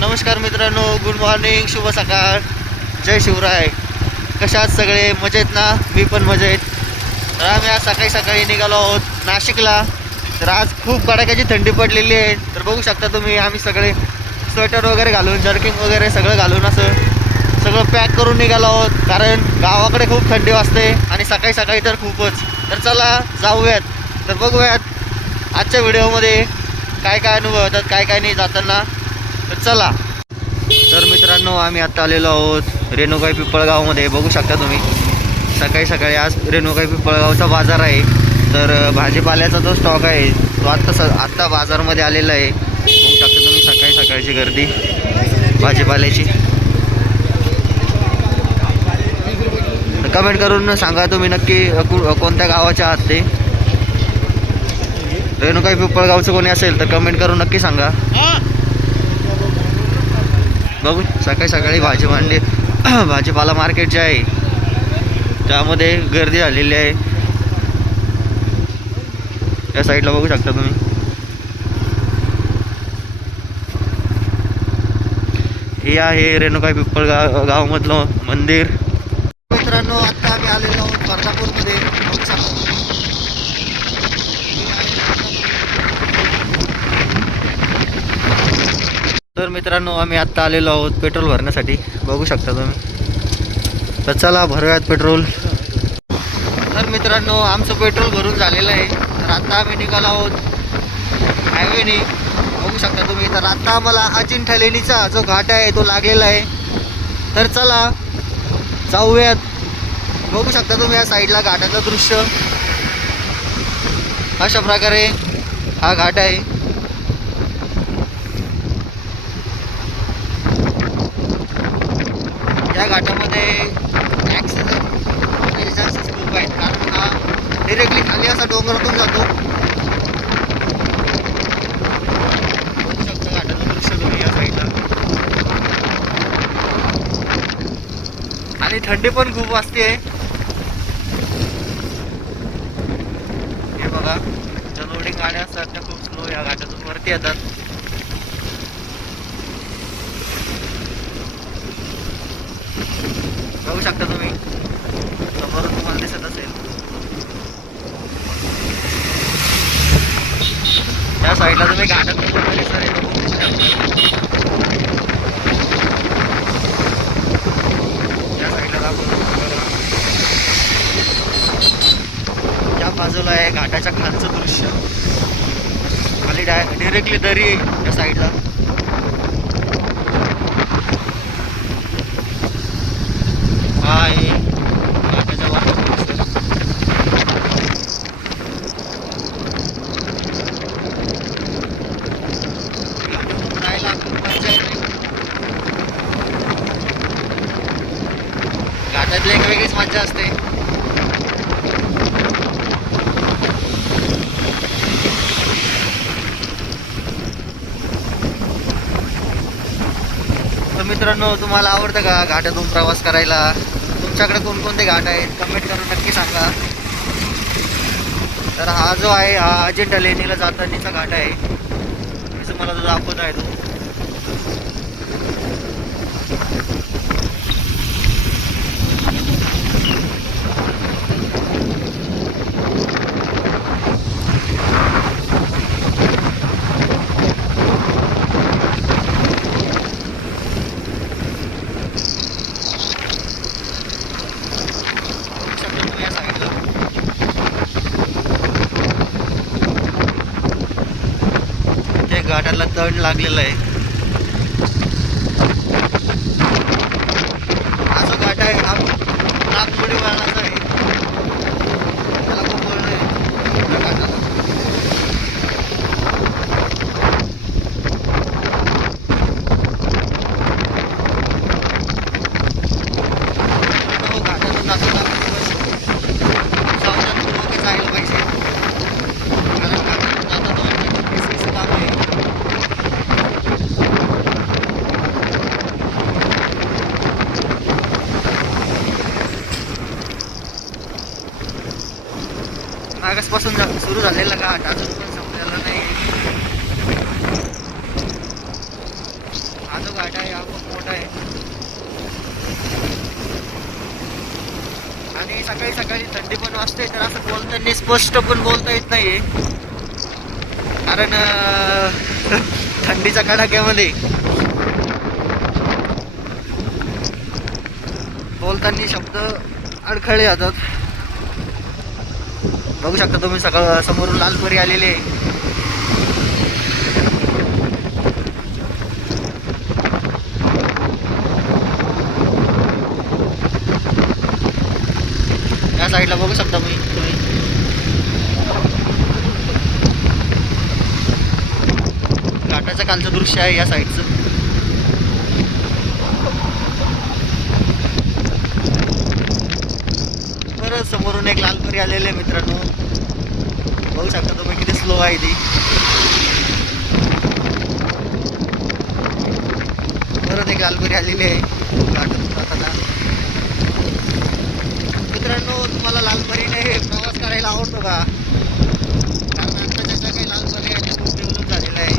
नमस्कार मित्रांनो, good morning, शुभ सकाळ, जय शिवराय. कशात सगळे मजेत ना? मी पण मजेत. तर आम्ही आज सकाळी सकाळी निघालो आहोत नाशिकला. तर आज खूप कडाक्याची थंडी पडलेली आहे. तर बघू शकता तुम्ही, आम्ही सगळे स्वेटर वगैरे घालून, जर्किंग वगैरे सगळं घालून असं सगळं पॅक करून निघालो आहोत. कारण गावाकडे खूप थंडी वाजते आणि सकाळी सकाळी तर खूपच. तर चला जाऊयात. तर बघूयात आजच्या व्हिडिओमध्ये काय काय अनुभव होतात, काय काय नाही जाताना. तर चला. तर मित्रांनो, आम्ही आत्ता आलेलो आहोत रेणुकाई पिंपळगावमध्ये. बघू शकता तुम्ही, सकाळी सकाळी आज रेणुकाई पिंपळगावचा बाजार आहे. तर भाजीपाल्याचा जो स्टॉक आहे तो आत्ता बाजारमध्ये आलेला आहे. बघू शकता तुम्ही, सकाळी सकाळची गर्दी भाजीपाल्याची. कमेंट करून सांगा तुम्ही नक्की कोणत्या गावाच्या आहात ते. रेणुकाई पिंपळगावचं कोणी असेल तर कमेंट करून नक्की सांगा. बघू सकाळी सकाळी भाजीपाला मार्केट जे आहे त्यामध्ये गर्दी झालेली आहे. या साईडला बघू शकता तुम्ही. हे आहे रेणुकाई गावामधलं मंदिर. मित्रांनो, आत्ता आम्ही आलेलो आहोत बर्दापूरमध्ये. बघू शकता. तर मित्रांनो, आम्ही आत्ता आलेलो आहोत पेट्रोल भरण्यासाठी. बघू शकता तुम्ही. तर चला भरूयात पेट्रोल. तर मित्रांनो, आमचं पेट्रोल भरून झालेलं आहे. तर आत्ता आम्ही निघालो आहोत हायवेने. बघू शकता तुम्ही. तर आत्ता आम्हाला अजिंठा लेणीचा जो घाट आहे तो लागलेला आहे. तर चला जाऊयात. बघू शकता तुम्ही या साईडला घाटाचं दृश्य. अशा प्रकारे हा घाट आहे. या घाटामध्ये ॲक्सिडेंट चान्सेस खूप आहेत. कारण हा डिरेक्टली खाली असा डोंगरातून जातो. बघू शकता घाटाचं दृश्य तुम्ही या साईडला. आणि थंडी पण खूप वाजते. हे बघा, ज्या लोडिंग गाड्या असतात त्या खूप स्लो या घाटातून वरती येतात. बघू शकता तुम्ही, समोरून तुम्हाला दिसत असेल. या साईडला तुम्ही घाटात बघू शकता. या साईडला दाखवतो. त्या बाजूला आहे घाटाच्या खालचं दृश्य. खाली डिरेक्टली दरी आहे या साईडला. हा आहे घाटाच्या वरचं दृश्य. जायला खूप मजा येते. घाटातली एक वेगळीच मजा असते. तर मित्रांनो, तुम्हाला आवडतं का घाटातून प्रवास करायला? तुमच्याकडे कोणकोणते घाट आहेत कमेंट करून नक्की सांगा. तर हा जो आहे हा अजिंठा लेणीला जातानीचा घाट आहे. मी तुम्हाला जो दाखवत आहे तो. घाटाला तण लागलेलं आहे. हा जो घाट आहे हा नागमोडी वळणाचा आहे. त्याला खूप वळण आहे या घाटाला. घाटातून जाताना सावधानपूर्वक जायला पाहिजे. कारण घाटातून जाताना किसकिस काम आहे. ऑगस्टपासून सुरू झालेला घाट अजून पण संपलेला नाही. हा जो सकाळी थंडी पण वाजते, तर असं बोलताना स्पष्ट पण बोलता येत नाहीये, कारण थंडीच्या कडाक्यामध्ये बोलताना शब्द अडखळले जातात. बघू शकता तुम्ही सकाळ समोरून लालपरी आलेली आहे. या साईडला बघू शकता तुम्ही घाटाच्या खालचं दृश्य आहे या साईडचं. परत समोरून एक लालपरी आलेले आहे मित्रांनो, बघू शकता तुम्ही किती स्लो आहे ती. परत एक लालपरी आलेली आहे घाटातून जाताना. मित्रांनो, तुम्हाला लालपरीने प्रवास करायला आवडतो का? कारण आत्ताच्या ज्या काही लालपरी आहे ते खूप डेव्हलप झालेलं आहे.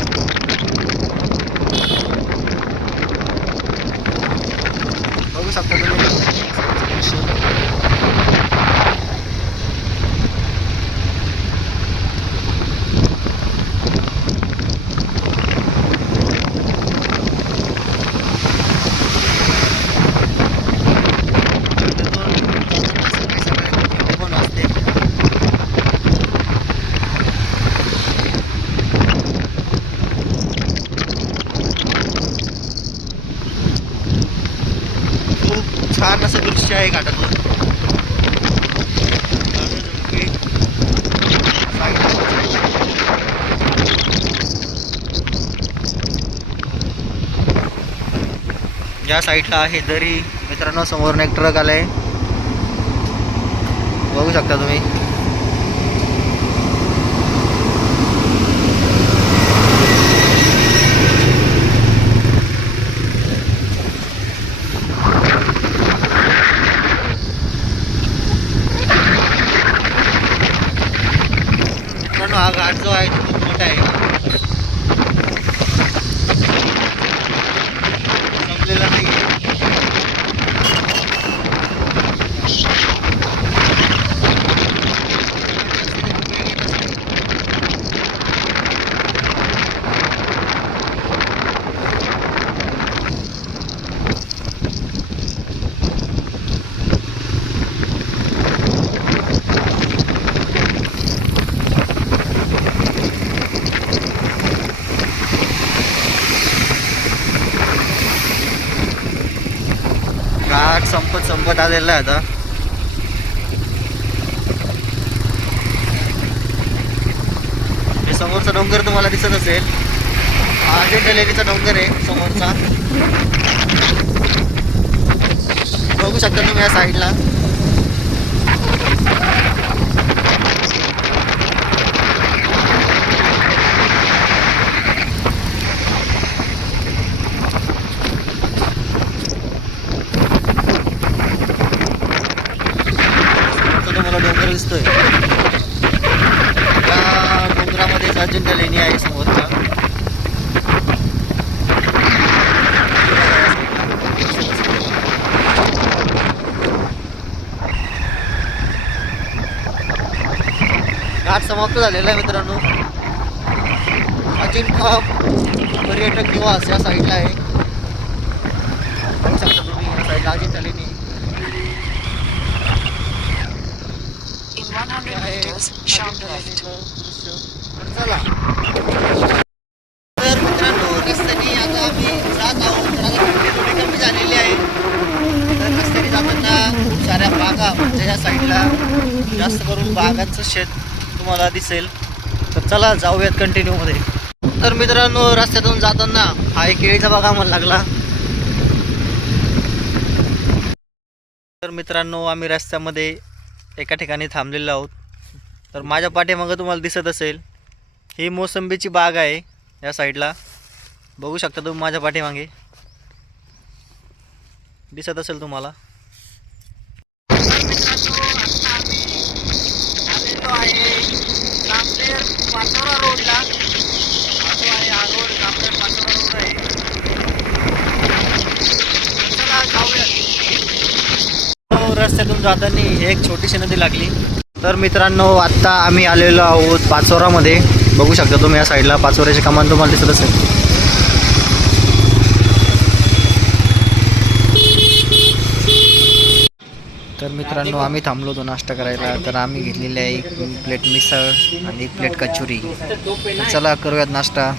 बघू शकता तुम्ही छान असं दृश्य आहे घाटातलं. या साईडला आहे दरी. मित्रांनो, समोरून एक ट्रक आलाय, बघू शकता तुम्ही. हा घाट जो आहे तो खूप मोठा आहे, संपलेला नाही. घाट संपत आलेला आहे आता. हे समोरचा डोंगर तुम्हाला दिसत असेल, अजिंठा लेणीचा डोंगर आहे समोरचा, बघू शकता तुम्ही या साईडला. डोंगर दिसतोय, त्या डोंगरामध्ये अजिंठा लेणी आहे समोरचा. घाट समाप्त झालेला आहे मित्रांनो. अजिंठा पर्यटक निवास या साईडला आहे, बघू शकता तुम्ही या साईडला अजिंठा लेणी. चला तर मित्रांनो, रस्त्याने आता आम्ही जात आहोत. तर आता थंडी थोडी कमी झालेली आहे, तर रस्त्याने जाताना खूप साऱ्या बागा, म्हणजे या साईडला जास्त करून बागांचं शेत तुम्हाला दिसेल. तर चला जाऊयात कंटिन्यू मध्ये. तर मित्रांनो, रस्त्यातून जाताना हा एक केळीचा बाग आम्हाला लागला. तर मित्रांनो, आम्ही रस्त्यामध्ये एका ठिकाणी थांबलेलो आहोत. तर माझ्या पाठीमागं तुम्हाला दिसत असेल, ही मोसंबीची बाग आहे या साईडला, बघू शकता तुम्ही माझ्या पाठीमागे दिसत असेल तुम्हाला. मित्रांनो, आता आम्ही आलेलो आहे जामनेर पाचोरा रोडला. आहे हा रोड जामनेर पाचोरा रोड आहे. चला जाऊया. रस्त्यातून गावातून जाताना एक छोटीशी नदी लागली. तर मित्रांनो आत्ता आम्ही आलेलो आहोत पाचोरामध्ये. बघू शकता तुम्ही या साईडला पाचोऱ्याची कमान तुम्हाला दिसत असेल. तर मित्रांनो आम्ही थांबलो होतो नाश्ता करायला. तर आम्ही घेतलेली आहे एक प्लेट मिसळ आणि एक प्लेट कचोरी. तर चला करूयात नाश्ता.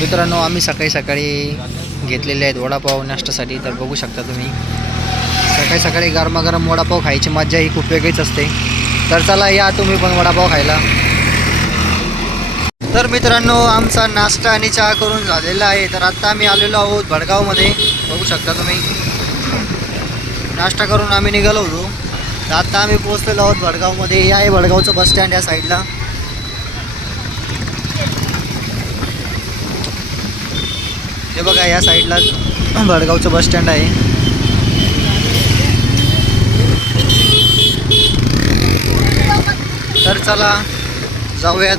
मित्रांनो आम्ही सकाळी सकाळी घेतलेले आहेत वडापाव नाश्त्यासाठी. तर बघू शकता तुम्ही सकाळी सकाळी गरमागरम वडापाव खायची मजा ही खूप वेगळीच असते. तर चला या तुम्ही पण वडापाव खायला. तर मित्रांनो आमचा नाश्ता आणि चहा करून झालेला आहे. तर आत्ता आम्ही आलेलो आहोत भडगावमध्ये. बघू शकता तुम्ही नाश्ता करून आम्ही निघालो होतो. तर आत्ता आम्ही पोहोचलेलो आहोत भडगावमध्ये. हे आहे भडगावचं बस स्टँड या साईडला. हे बघा या साईडला भडगावचं बस स्टँड आहे. तर चला जाऊयात.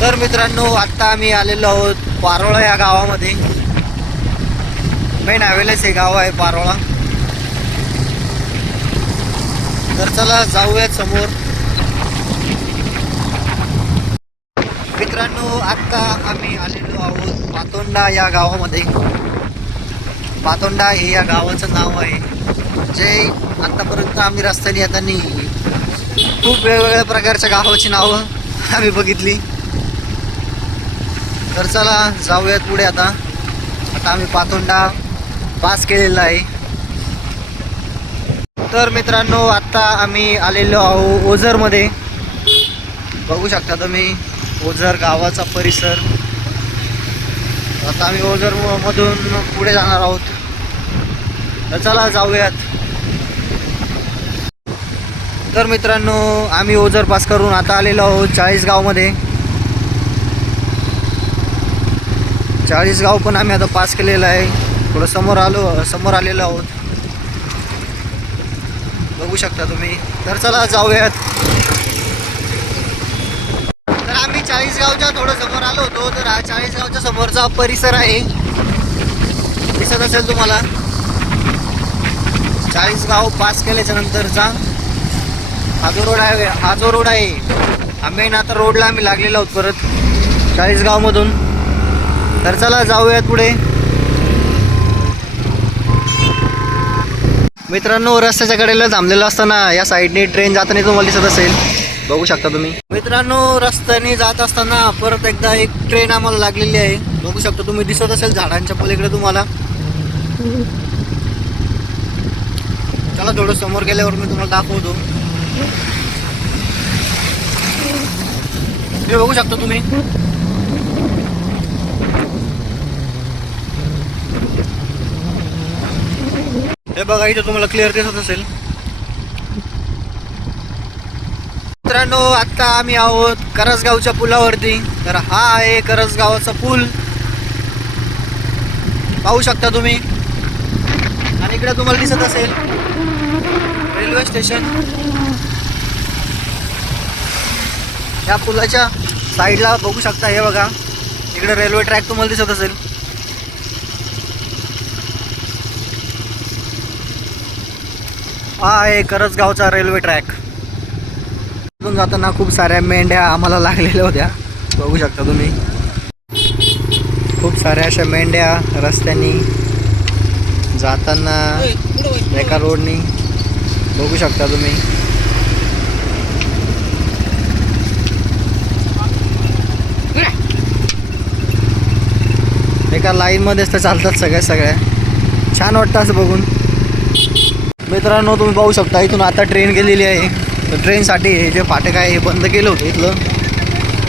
तर मित्रांनो आत्ता आम्ही आलेलो आहोत पारोळा या गावामध्ये. मेन हायवेलाच हे गाव आहे पारोळा. तर चला जाऊयात समोर. मित्रांनो आत्ता आम्ही आलेलो आहोत पातोंडा या गावामध्ये. पातोंडा हे या गावाचं नाव आहे. जे आत्तापर्यंत आम्ही रस्त्याने येताना खूप वेगवेगळ्या प्रकारच्या गावाची नावं आम्ही बघितली. तर चला जाऊयात पुढे. आता आम्ही पातोंडा पास केलेला आहे. तर मित्रांनो आत्ता आम्ही आलेलो आहोत ओझरमध्ये. बघू शकता तुम्ही ओझर गावाचा परिसर. आता आम्ही ओझर मधून पुढे जाणार आहोत. तर चला जाऊयात. तर मित्रांनो आम्ही ओझर पास करून आता आलेलो आहोत चाळीसगावमध्ये. चाळीसगाव पण आम्ही आता पास केलेलं आहे. थोडं समोर आलेलो आहोत. बघू शकता तुम्ही. तर चला जाऊयात. तर आम्ही चाळीसगावच्या थोडं समोर आलो होतो. तर हा चाळीसगावच्या समोरचा परिसर आहे. दिसत असेल तुम्हाला. चाळीसगाव पास केल्याच्या नंतरचा हा जो रोड आहे हा मेन आता रोडला आम्ही लागलेलो आहोत परत चाळीसगावमधून. तर चला जाऊयात पुढे. मित्रांनो रस्त्याच्या कडेला थांबलेलं असताना या साईडने ट्रेन जाताना तुम्हाला दिसत असेल. बघू शकता तुम्ही. मित्रांनो रस्त्याने जात असताना परत एकदा एक ट्रेन आम्हाला लागलेली आहे. बघू शकता तुम्ही. दिसत असेल झाडांच्या पलीकडे तुम्हाला. चला थोडं समोर गेल्यावर मी तुम्हाला दाखवतो. हे बघू शकता तुम्ही. हे बघा इथे तुम्हाला क्लिअर दिसत असेल. मित्रांनो आत्ता आम्ही आहोत करसगावच्या पुलावरती. तर हा आहे करसगावचा पूल. पाहू शकता तुम्ही. आणि इकडे तुम्हाला दिसत असेल रेल्वे स्टेशन. या पुलाच्या साईडला बघू शकता. हे बघा इकडे रेल्वे ट्रॅक तुम्हाला दिसत असेल. हा आहे करसगावचा रेल्वे ट्रॅक. तिथून जाताना खूप साऱ्या मेंढ्या आम्हाला लागलेल्या होत्या. बघू शकता तुम्ही. खूप साऱ्या अशा मेंढ्या रस्त्यानी जाताना एका रोडनी. बघू शकता तुम्ही. एका लाईनमध्येच तर चालतात सगळ्या. छान वाटतं असं बघून. मित्रांनो तुम्ही पाहू शकता इथून आता ट्रेन गेलेली आहे. तर ट्रेनसाठी हे जे फाटक आहे हे बंद केलं होतं इथलं.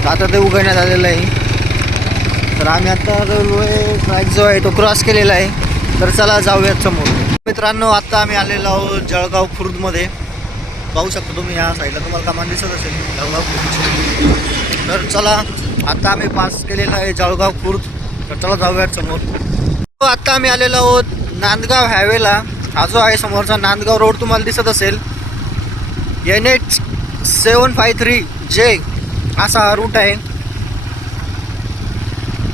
तर आता ते उघडण्यात आलेलं आहे. तर आम्ही आता रेल्वे ट्रॅक जो आहे तो क्रॉस केलेला आहे. तर चला जाऊयात समोर. मित्रांनो आत्ता आम्ही आलेलो आहोत जळगाव खुर्दमध्ये. पाहू शकता तुम्ही. या साईडला तुम्हाला कमान दिसत असेल जळगाव खुर्द. तर चला आता आम्ही पास केलेला आहे जळगाव खुर्द. तर चला जाऊयात समोर. आत्ता आम्ही आलेलो आहोत नांदगाव हायवेला. हा जो आहे समोरचा नांदगाव रोड तुम्हाला दिसत असेल. NH 753J असा हा रूट आहे.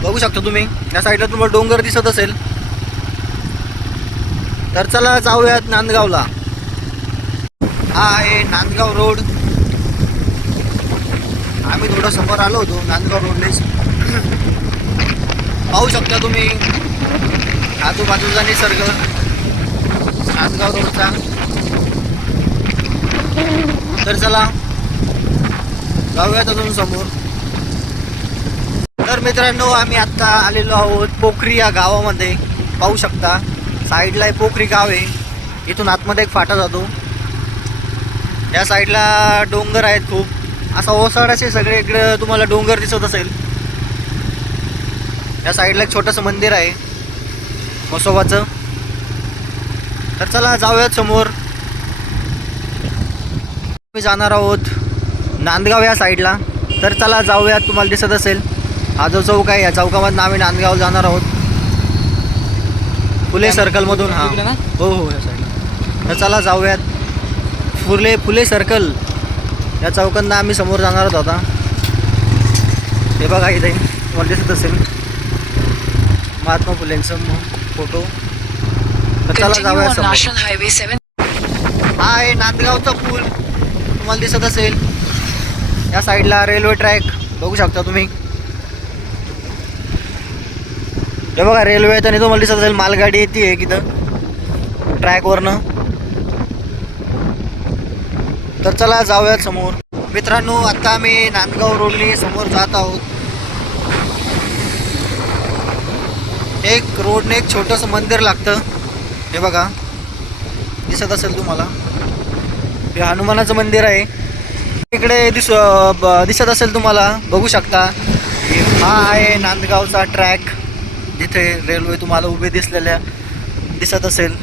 बघू शकता तुम्ही. या साईडला तुम्हाला डोंगर दिसत असेल. तर चला जाऊयात नांदगावला. हा आहे नांदगाव रोड. आम्ही थोडं समोर आलो होतो नांदगाव रोडलेच. पाहू शकता तुम्ही आजूबाजूचा निसर्ग नांदगाव रोडचा. तर चला जाऊयात अजून समोर. तर मित्रांनो आम्ही आत्ता आलेलो आहोत पोखरी या गावामध्ये. पाहू शकता साईडला आहे पोखरी गाव आहे. इथून आतमध्ये एक फाटा जातो. या साईडला डोंगर आहेत खूप. असा ओसाडाचे सगळे इकडे तुम्हाला डोंगर दिसत असेल. या साईडला एक छोटंसं मंदिर आहे म्हसोबाचं. तर चला जाऊयात समोर. मी जाणार आहोत नांदगाव या साईडला. तर चला जाऊयात. तुम्हाला दिसत असेल हा जो चौक आहे या चौकामधून आम्ही नांदगाव जाणार आहोत फुले सर्कलमधून. हां हो हो या साईडला. तर चला जाऊयात. फुले सर्कल या चौकांना आम्ही समोर जाणार आहोत आता. हे बघा इथे तुम्हाला दिसत असेल महात्मा फुलेंचं फोटो. तर चला जाऊया समोर. हा आहे नांदगावचा पूल तुम्हाला दिसत असेल. या साईडला रेल्वे ट्रॅक बघू शकता तुम्ही. हे बघा रेल्वे आहे. आणि तुम्हाला दिसत असेल मालगाडी येते आहे इथं ट्रॅकवरनं. तर चला जाऊयात समोर. मित्रांनो आता आम्ही नांदगाव रोडने समोर जात आहोत. एक रोडने एक छोटंसं मंदिर लागतं. हे बघा दिसत असेल तुम्हाला. हे हनुमानाचं मंदिर आहे. इकडे दिसत असेल तुम्हाला बघू शकता. हा आहे नांदगावचा ट्रॅक जिथे रेल्वे तुम्हाला उभे दिसत असेल.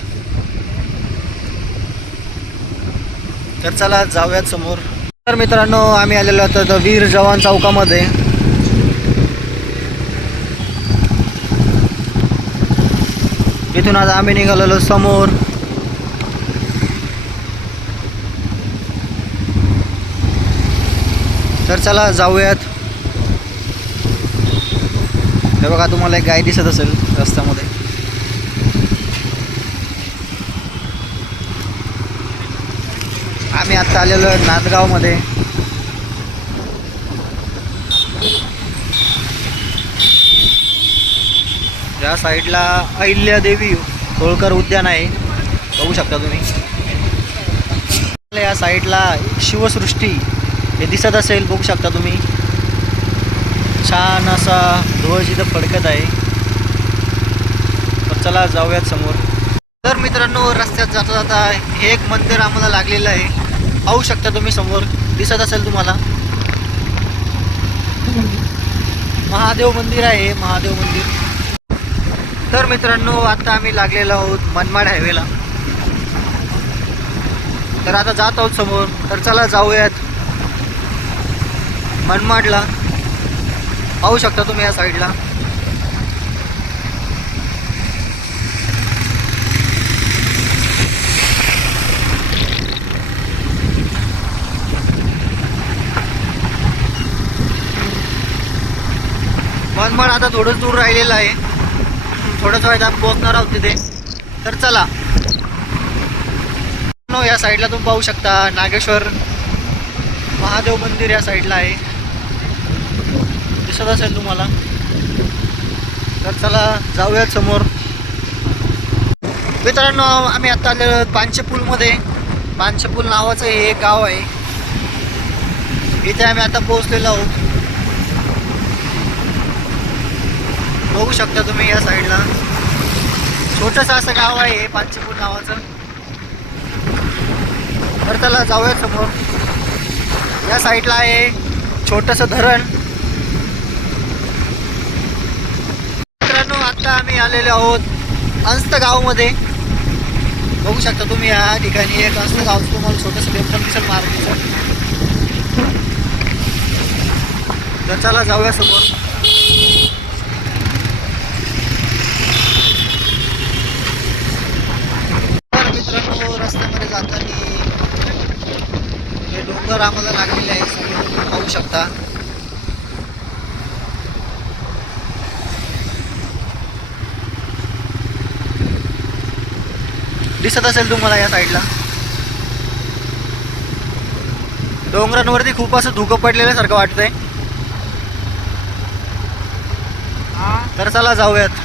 तर चला जाऊयात समोर. तर मित्रांनो आम्ही आलेलो आहोत वीर जवान चौकामध्ये. इथून आता आम्ही निघालेलो समोर. तर चला जाऊयात. हे बघा तुम्हाला एक गाय दिसत असेल रस्त्यामध्ये. आम्ही आता आलेलो नांदगावमध्ये. या साईडला अहिल्यादेवी होळकर उद्यान आहे बघू शकता तुम्ही. या साईडला शिवसृष्टी हे दिसत असेल बघू शकता तुम्ही. छान असा ध्वज इथं फडकत आहे. तर चला जाऊयात समोर. तर मित्रांनो रस्त्यात जाता जाता हे एक मंदिर आम्हाला लागलेलं आहे. पाहू शकता तुम्ही समोर दिसत असेल तुम्हाला. महादेव मंदिर आहे महादेव मंदिर. तर मित्रांनो आता आम्ही लागलेलो आहोत मनमाड हायवेला. तर आता जात आहोत समोर. तर चला जाऊयात मनमाडला. पाहू शकता तुम्ही या साईडला. मनमाड आता थोडंच दूर राहिलेलं आहे. थोड्याच वेळात आपण पोहोचणार आहोत तिथे. तर चला. या साईडला तुम्ही पाहू शकता नागेश्वर महादेव मंदिर या साईडला आहे दिसत असेल तुम्हाला. तर चला जाऊयात समोर. मित्रांनो आम्ही आता आलेलो पानशेपूलमध्ये. पानशेपूल नावाचं हे एक गाव आहे. इथे आम्ही आता पोहोचलेलो आहोत बघू शकता तुम्ही. या साईडला छोटंसं असं गाव आहे पानशेपूल नावाचं. तर चला जाऊयात समोर. या साईडला आहे छोटंसं धरण. मित्रांनो आता आम्ही आलेलो आहोत अंस्त गावमध्ये बघू शकता तुम्ही. या ठिकाणी एक अंस्त गाव तुम्हाला छोटंसं टेम्पल दिसेल मारुतीचं. तर चला जाऊया समोर. तर मित्रांनो रस्त्यामध्ये जाताना हे डोंगर आम्हाला लागलेले आहे समोर पाहू शकता. दिसत असेल तुम्हाला या साईडला. डोंगरांवरती खूप असं धुकं पडलेल्यासारखं वाटतंय. तर चला जाऊयात.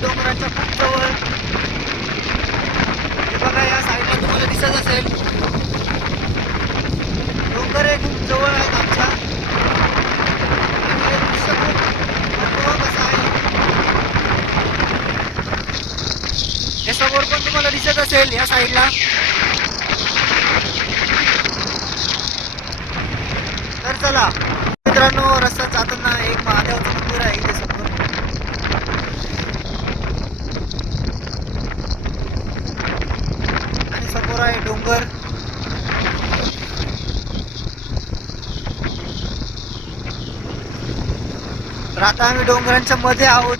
डोंगराच्या खूप जवळ हे बघा, या साईडला तुम्हाला दिसत असेल डोंगर हे खूप जवळ आहेत आमच्या. आणि हे दृश्य खूप मनमोहक असं आहे. हे समोर पण तुम्हाला दिसत असेल या साईडला. तर चला मित्रांनो, रस्त्यात जाताना एक महादेवाचं मंदिर आहे इथे समोर. समोर आहे डोंगर. तर आता आम्ही डोंगरांच्या मध्ये आहोत.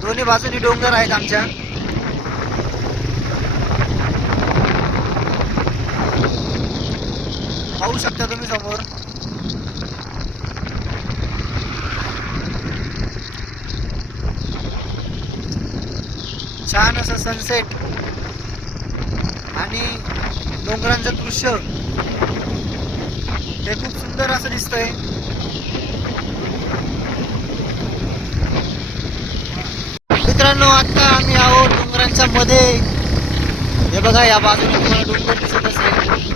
दोन्ही बाजूनी डोंगर आहेत आमच्या. पाहू शकता तुम्ही समोर. छान असं सनसेट आणि डोंगरांचं दृश्य ते खूप सुंदर असं दिसतंय. मित्रांनो, आता आम्ही आहोत डोंगरांच्या मध्ये. हे बघा, या बाजूने तुम्हाला डोंगर दिसत असेल.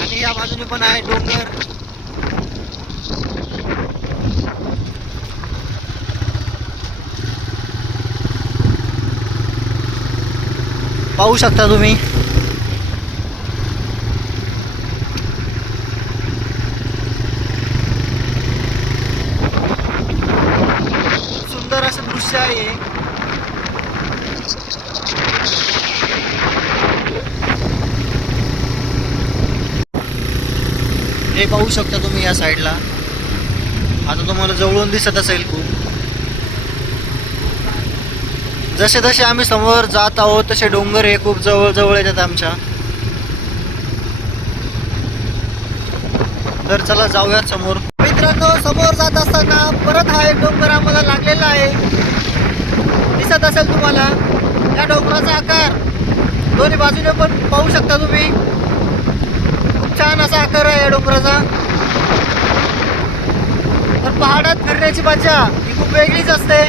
आणि या बाजूने पण आहे डोंगर. पाहू शकता तुम्ही. सुंदर असं दृश्य आहे. हे पाहू शकता तुम्ही या साईडला. आता तुम्हाला जवळून दिसत असेल खूप. जसे जसे आम्ही समोर जात आहोत तसे डोंगर हे खूप जवळ जवळ येतात आमच्या. तर चला जाऊयात समोर. मित्रांनो, समोर जात असताना परत हा एक डोंगर आम्हाला लागलेला आहे. दिसत असेल तुम्हाला या डोंगराचा आकार. दोन्ही बाजूने पण पाहू शकता तुम्ही. खूप छान असा आकार आहे या डोंगराचा. तर पहाडात फिरण्याची मजा ही खूप वेगळीच असते,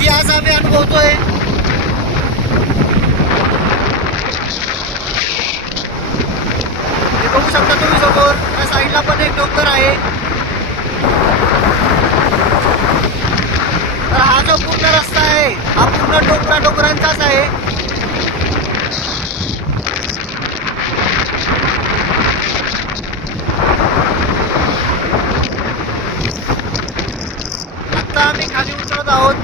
ती आज आम्ही अनुभवतोय. हे बघू शकता तुम्ही समोर. त्या साईडला पण एक डोंगर आहे. तर हा जो पूर्ण रस्ता आहे हा पूर्ण डोंगरांचाच आहे. आता आम्ही खाली उतरत आहोत.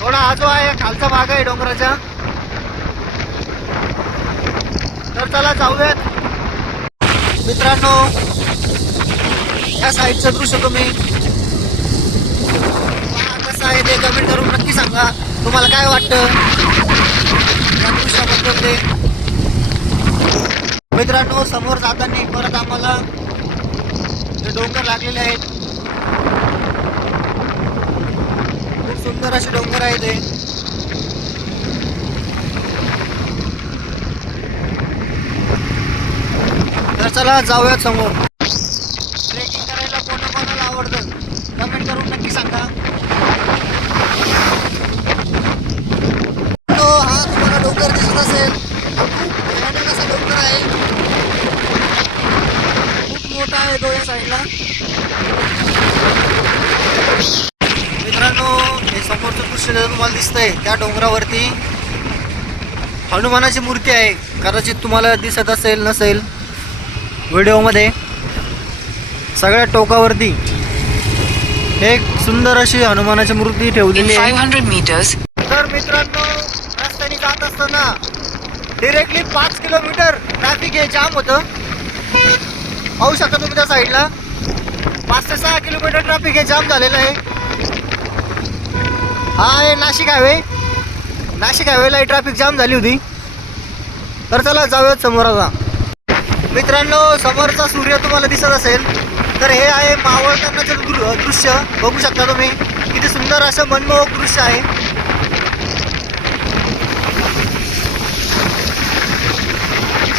थोडा हा जो आहे खालचा भाग आहे डोंगराचा. तर चला जाऊयात. मित्रांनो, या साईडचं दृश्य तुम्ही कसं आहे ते कमेंट करून नक्की सांगा. तुम्हाला काय वाटतं या दृश्याबद्दल ते. मित्रांनो, समोर जाताना परत आम्हाला ते डोंगर लागलेले आहेत. खूप सुंदर असे डोंगर आहे ते. तर चला जाऊयात समोर. ट्रेकिंग करायला कोणाला आवडतं कमेंट करून नक्की सांगा. तो हा तुम्हाला डोंगर दिसत असेल. खूप भयानक असा डोंगर आहे. खूप मोठा आहे तो या साईडला. मित्रांनो, हे समोरचं दृश्य जे तुम्हाला दिसतंय त्या डोंगरावरती हनुमानाची मूर्ती आहे. कदाचित तुम्हाला दिसत असेल नसेल व्हिडिओमध्ये. सगळ्या टोकावरती एक सुंदर अशी हनुमानाची मूर्ती ठेवलेली आहे. 500 meters. तर मित्रांनो, रस्त्याने जात असताना डिरेक्टली 5 किलोमीटर ट्रॅफिक हे जाम होतं. पाहू शकता तुम्ही त्या साईडला 5 ते 6 किलोमीटर ट्रॅफिक हे जाम झालेलं आहे. हा आहे नाशिक हायवे. नाशिक हायवेला ही ट्रॅफिक जाम झाली होती. तर चला जाऊयात समोर. आता मित्रांनो, समोरचा सूर्य तुम्हाला दिसत असेल तर हे आहे मावळतानाचं दृश्य. बघू शकता तुम्ही किती सुंदर असं मनमोहक दृश्य आहे.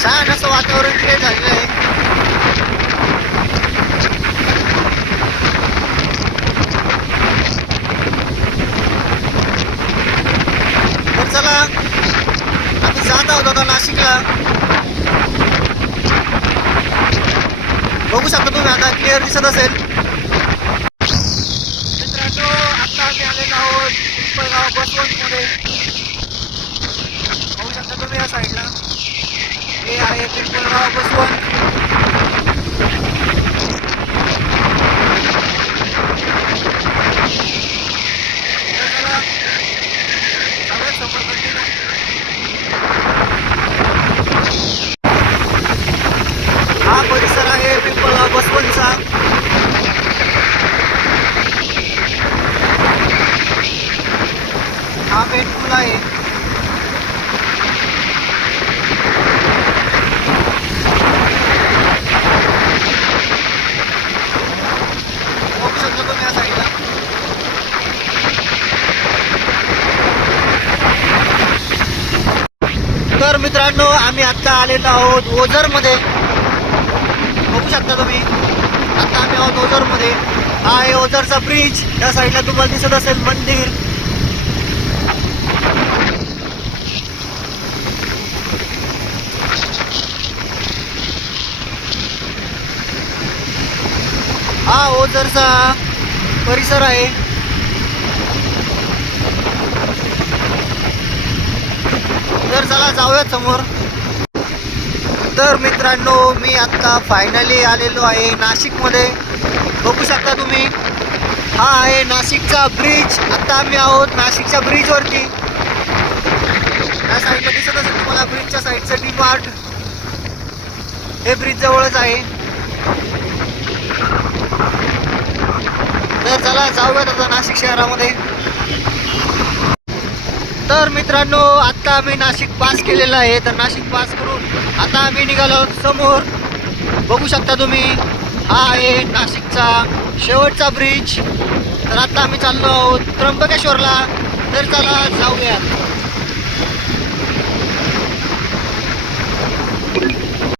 छान असं वातावरण क्रिएट झालेलं आहे. तर चला आम्ही जात आहोत आता नाशिकला. बघू शकता तुम्ही, आता क्लिअर दिसत असेल. मित्रांनो, आता आम्ही आलेलो आहोत पिंपळगाव बसवंतमध्ये. बघू शकता तुम्ही या साईडला हे आहे पिंपळगाव बसवंत. सगळ्यात समोर हा परिसर आहे पिंपळगाव बसवंतचा. हा मेन पूल आहे. बघू शकता तुम्ही या साईडला. तर मित्रांनो, आम्ही आता आलेलो आहोत ओझरमध्ये. बघू शकता तुम्ही, आता आम्ही आहोत ओझरमध्ये. हा आहे ओझरचा ब्रिज. त्या साईडला तुम्हाला दिसत असेल मंदिर. हा ओझरचा परिसर आहे. तर चला जाऊयात समोर. तर मित्रांनो, मी आत्ता फायनली आलेलो आहे नाशिकमध्ये. बघू शकता तुम्ही, हा आहे नाशिकचा ब्रिज. आत्ता आम्ही आहोत नाशिकच्या ब्रिजवरती. या साईडला दिसत असेल तुम्हाला ब्रिजच्या साईडचं डी मार्ट. हे ब्रिज जवळच आहे. तर चला जाऊयात आता नाशिक शहरामध्ये. तर मित्रांनो, आत्ता आम्ही नाशिक पास केलेलं आहे. तर नाशिक पास करून आता आम्ही निघालो समोर. बघू शकता तुम्ही, हा आहे नाशिकचा शेवटचा ब्रिज. तर आता आम्ही चाललो आहोत त्र्यंबकेश्वरला. तर चला जाऊयात.